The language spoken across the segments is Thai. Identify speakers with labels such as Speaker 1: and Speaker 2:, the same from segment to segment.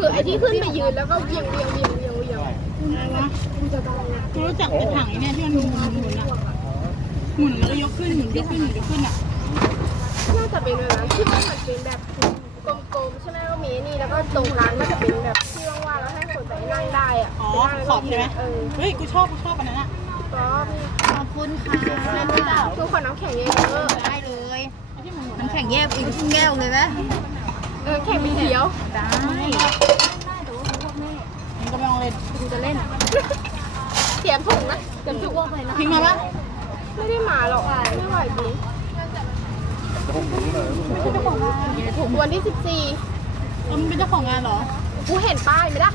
Speaker 1: คือไอ้ที่ขึ้นไปยืนแล้วก็เวียง
Speaker 2: อะไรวะกูรู้จักไอ้ถังไอ้เนี่ยที่มันหมุนอะหมุนแล้วก็ยกขึ้นหมุนยกขึ้นหมุนยกขึ้นอะ
Speaker 1: น่าจะเป็นแบบนั้นที่มันเหมือนเป็นแบบกลมๆใช่ไหมก็มีนี่แล้วก็ตรงกลางก็จะเป็นแบบที่ว่างๆแล้วให้คนไปนั่งได้อ่ะ
Speaker 2: อ๋อขอบใช่ไหมเฮ้ยกูชอบอันนั้นอะ
Speaker 1: ก็
Speaker 3: ขอบคุณค่ะ
Speaker 1: เล่นได้ทุกคนน้ำแข็งเยอะ
Speaker 3: ได้เลยน้ำแข็งแยกอีกแก้วเลยไหม
Speaker 1: แข็งมีเขียว
Speaker 3: ได้
Speaker 2: มึงก็ไม่ลองเล่น
Speaker 3: กูจะเล่น
Speaker 1: เตรียมถุงนะเตรียมถุง
Speaker 2: ทิ้งมาปะ
Speaker 1: ไม่ได้มาหรอกไม่ไหวจริงวันที่14
Speaker 2: มึงเป็นเจ้าของงานเหรอ
Speaker 1: กูเห็นป้ายไหมล่ะ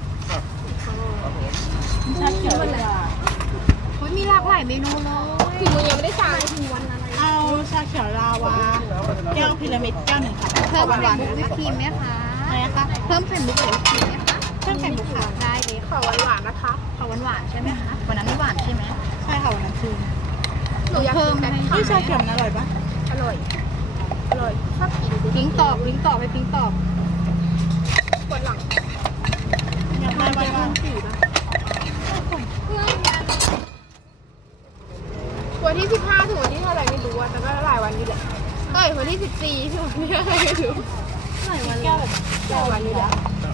Speaker 2: ชาเขียวเลยอะ
Speaker 3: เฮ้ยมีหลากหลายเมนูเลย
Speaker 1: คือมึงยังไม่ได้สั่ง
Speaker 2: เอาชาเขียวลาวาแก้วพีระมิดแก้วหนึ่งค่ะ
Speaker 3: เพิ่ม
Speaker 2: ห
Speaker 3: ไข่
Speaker 2: วาน
Speaker 3: มุกวิปครีมไหมคะ
Speaker 2: ๆอะไรนะคะ
Speaker 3: เพิ่มไข่มุกหรือวิปครีมไหมคะ
Speaker 2: เพิ่มไข่มุกค่ะ
Speaker 3: ได้เลย
Speaker 1: ขอหวานๆนะคะ
Speaker 3: ขอหวานๆใช่ไหมคะวันนั้นไม่หวานใช่ไหม
Speaker 2: ใช่ค่ะวันนั้นคือ
Speaker 1: หนูอยากกินแต่
Speaker 2: เฮ้ยชาเขียวมันอร่อยปะ
Speaker 1: อร่อยชอบกิน
Speaker 3: พิงตอบพิงตอบไปพิงตอบ
Speaker 1: ปวดหลัง
Speaker 2: อยากได้บ้าง
Speaker 1: วันที่15ถึงวันที่เท่าไหร่ไม่รู้อะแต่ก็หลายวันนี่แหละเอ้ยวันที่14ถึงวันที่อะไรไม่รู้
Speaker 2: แก้วแบบ
Speaker 1: หลายวันนี่แหละ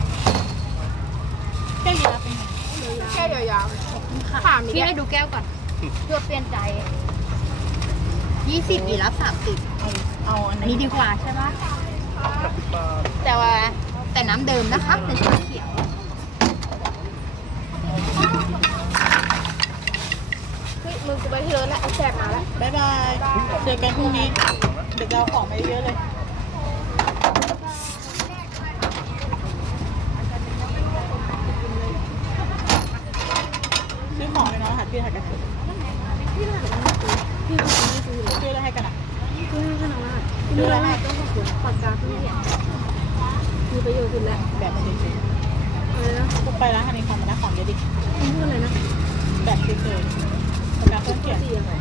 Speaker 2: แก้วยีราฟเป็นไง
Speaker 1: แค่ยาวๆถามอีก
Speaker 3: พี่
Speaker 1: แล้
Speaker 3: ให้
Speaker 1: ว
Speaker 3: ดูแก้วก่อนเพื่อเปลี่ยนใจ20อีรับ30
Speaker 2: เอาอัน
Speaker 3: อัน
Speaker 2: นี้
Speaker 3: นี้ดีกว่าใช่ปะแต่น้ำเดิมนะคะเป็นชาเขียว
Speaker 1: เฮ้ยมึงกูไปที่รถแล้วไอ้แสบมาแล้ว
Speaker 2: บ๊ายบายเจอกันพรุ่งนี้เดี๋ยวจะเอาของมาเยอะเลยซื้อของเลยเนาะหาที่หากระสุนซื้ออะไรให้กันอ่ะซื้ออะไรให้
Speaker 1: ต้องขอบคุณปากกาที่เขียนมีประโยชน์สุดแล้ว
Speaker 2: แบบเฉย
Speaker 1: อะไรนะ
Speaker 2: ๆพวกไปร้านฮันนี่คอมมานะของเยอะดิ
Speaker 1: มึงพูดอะไรนะ
Speaker 2: แบบเฉยๆปากกาเครื่องเขียน
Speaker 1: สีอะไร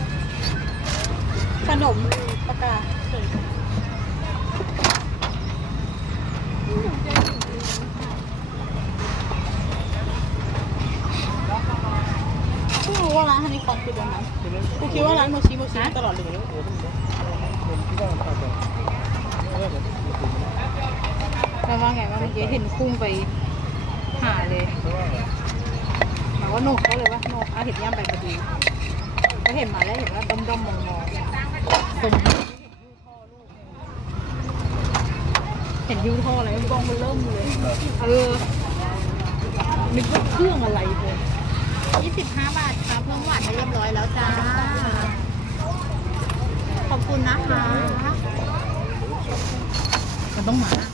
Speaker 2: ขนมปากกาเฉยกูรู้ว่าร้านฮันนี่คอมคือตรงนั้นกูคิดว่าร้านโมชิตลอดเลย
Speaker 3: แล้วว่าไงว่าเมื่อกี้เห็นพุ่งไปหาเลยหมายว่าโหนกเขาเลยว่าโหนกเห็นย่ำไปพอดีก็เห็นมาแล้วเห็นว่าด้อมๆมองๆคนเห็นยูท่ออะไรกองมันเริ่มเลยนึกว่าเครื่องอะไรเลย25 บาทค่ะเพิ่มหวานไปเรียบร้อยแล้วจ้าขอบคุณนะคะมันต้องมา